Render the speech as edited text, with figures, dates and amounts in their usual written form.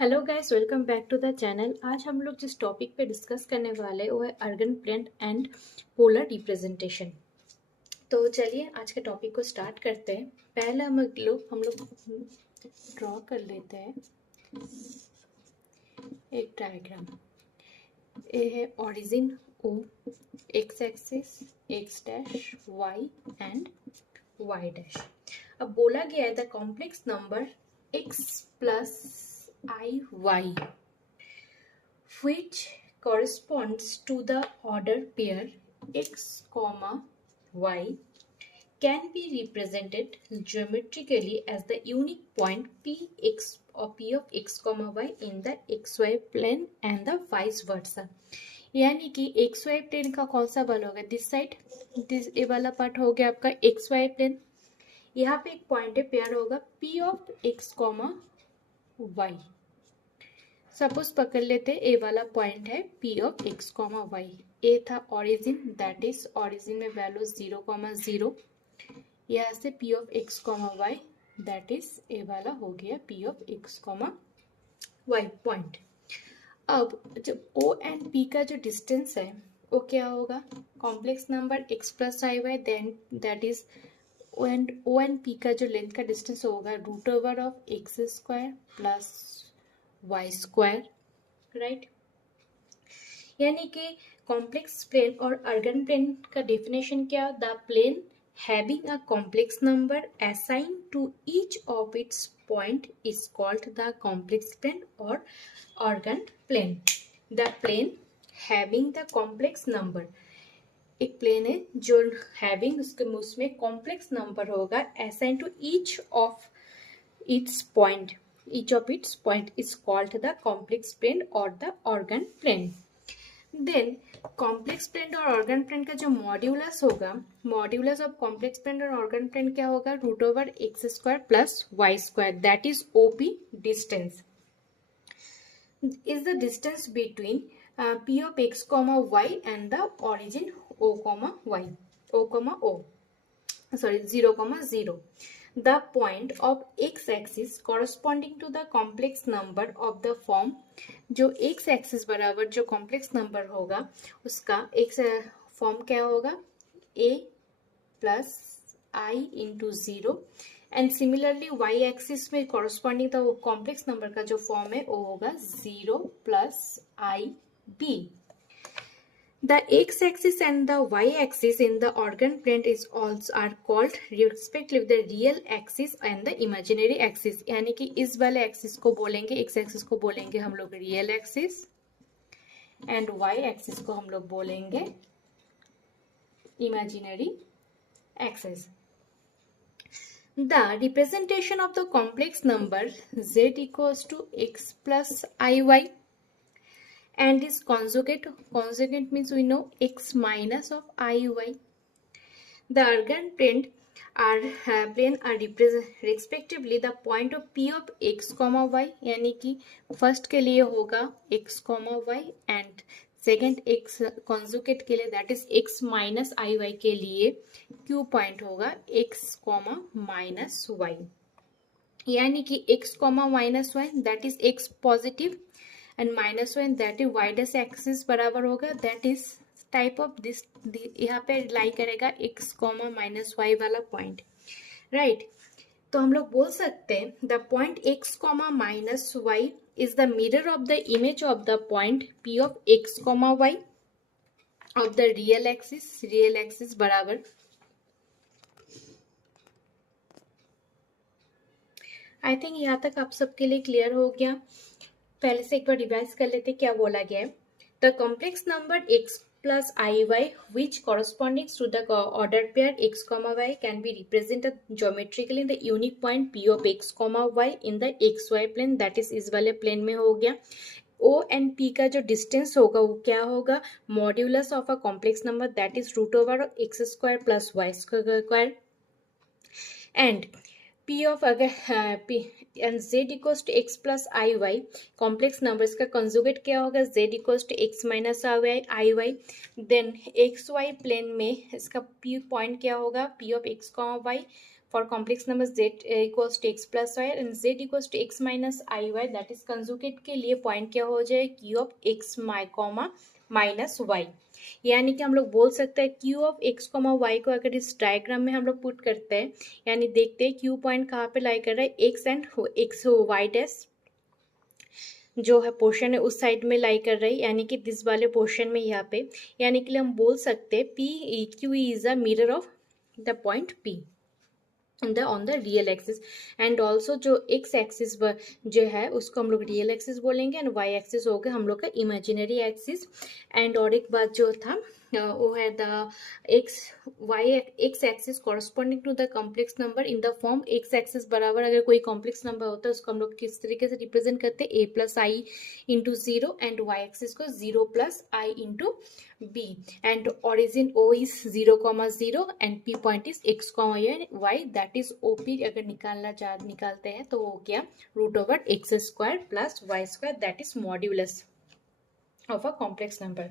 Hello guys, welcome back to the channel. आज हम लोग जिस टॉपिक पे डिस्कस करने वाले वो है Argand plane and polar representation. तो चलिए आज के टॉपिक को स्टार्ट करते हैं। पहले हम लोग ड्रॉ कर लेते हैं एक डायग्राम। ये है origin O, x axis, x dash, y and y dash. अब बोला गया है the complex number x plus i y which corresponds to the order pair x comma y can be represented geometrically as the unique point px or p of x comma y in the xy plane and the vice versa। यानी कि xy plane का कौन सा वाला होगा? This side, this ए वाला part हो गया आपका xy प्लेन। यहाँ पे एक पॉइंट है, पेयर होगा p of x comma y। Suppose पकड़ लेते ए वाला पॉइंट है p of x comma y. A था ओरिजिन, दैट इज ओरिजिन में वैल्यू 0,0। यहाँ से p of x comma y that is A वाला हो गया p of x comma y point. अब जब o एंड p का जो डिस्टेंस है वो क्या होगा? Complex number x plus i y, then that is o and p का जो लेंथ का डिस्टेंस होगा root over of x square plus y square, right. यानी कि कॉम्प्लेक्स प्लेन और अर्गन प्लेन का डेफिनेशन क्या? The plane having a complex number assign to each of its point is called the complex plane और Argand plane. The plane having the complex number, एक plane है जो having उसमें complex number होगा assign to each of its point, each of its point is called the complex plane or the organ plane। then complex plane और organ plane का जो modulus होगा, modulus of complex plane और organ plane क्या होगा? Root over x square plus y square, that is OP. Distance is the distance between p of x comma y and the origin o comma y, o comma o, sorry 0,0। the point of x axis corresponding to the complex number of the form, जो x axis बराबर जो complex number होगा उसका x form क्या होगा? a plus i into 0। And similarly y axis में corresponding the complex number का जो फॉर्म है वो होगा 0 plus i b। The x-axis and the y-axis in the organ plane is also are called respectively the real axis and the imaginary axis। यानी कि इस वाले एक्सिस को बोलेंगे, x एक्सिस को बोलेंगे हम लोग real axis and y axis को हम लोग बोलेंगे imaginary axis. The representation of the complex number z equals to x plus iy and is conjugate means we know x minus of iy। the argand plane are respectively the point of p of x comma y, यानी कि first के लिए होगा x comma y and second x conjugate के लिए that is x minus i y के लिए q point होगा x कॉमा माइनस वाई। यानी कि x comma minus y that is x positive and minus one that is y dash axis बराबर होगा that is type of this, यहाँ पे lie करेगा x कॉमा माइनस वाई वाला point, right. तो हम लोग बोल सकते हैं the point x comma minus y is the mirror of the image of the point p of x comma y of the real axis बराबर। I think यहाँ तक आप सबके लिए क्लियर हो गया। पहले से एक बार रिवाइज कर लेते क्या बोला गया है। The complex number x plus i y which corresponding to the order pair x comma y can be represented geometrically in the unique point p of x comma y in the x y plane, that is इस वाले plane में हो गया। o and p का जो distance होगा वो क्या होगा? Modulus of a complex number that is root over x square plus y square and p of अगर p and z equals to x plus i y, complex numbers का conjugate क्या होगा? z equals to x minus i y. Then x y plane में इसका p point क्या होगा? p of x comma y for complex number z equals to x plus y and z equals to x minus iy, that is conjugate के लिए point क्या हो जाए, q of x minus y। यानी कि हम लोग बोल सकते हैं q of x comma y को अगर इस डायग्राम में हम लोग पुट करते हैं, यानी देखते हैं q पॉइंट कहाँ पे लाई कर रहा है, x and x y dash जो है पोर्शन है उस साइड में लाई कर रही है, यानी कि दिस वाले पोर्शन में यहाँ पे, यानी कि हम बोल सकते हैं P Q is a mirror of the point P on the real axis and also जो एक्स एक्सिस जो है उसको हम लोग रियल एक्सिस बोलेंगे एंड वाई एक्सिस हो गया हम लोग का इमेजिनरी एक्सिस। एंड और एक बात जो था वो है the x axis corresponding to the complex number in the form x axis बराबर अगर कोई कॉम्प्लेक्स नंबर होता है उसको हम लोग किस तरीके से रिप्रेजेंट करते हैं, a plus i into zero and y axis को zero plus i into b and origin o is 0,0 and p point is x, y, that is op अगर निकालते हैं तो वो क्या root over x square plus y square, that is modulus of a complex number।